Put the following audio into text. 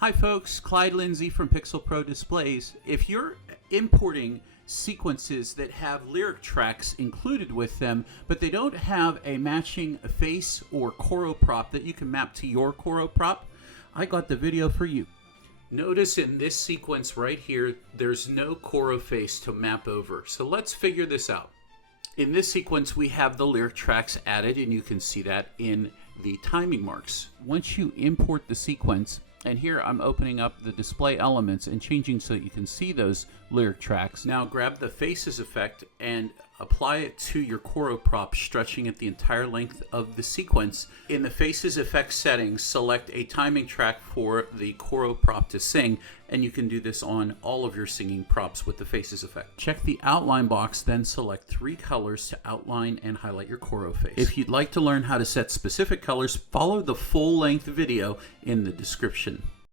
Hi folks, Clyde Lindsay from Pixel Pro Displays. If you're importing sequences that have lyric tracks included with them, but they don't have a matching face or choro prop that you can map to your choro prop, I got the video for you. Notice in this sequence right here, there's no choro face to map over. So let's figure this out. In this sequence, we have the lyric tracks added, and you can see that in the timing marks. Once you import the sequence, and here I'm opening up the display elements and changing so that you can see those lyric tracks. Now grab the faces effect and apply it to your choro prop, stretching it the entire length of the sequence. In the faces effect settings, select a timing track for the choro prop to sing, and you can do this on all of your singing props with the faces effect. Check the outline box, then select 3 colors to outline and highlight your choro face. If you'd like to learn how to set specific colors, follow the full-length video in the description.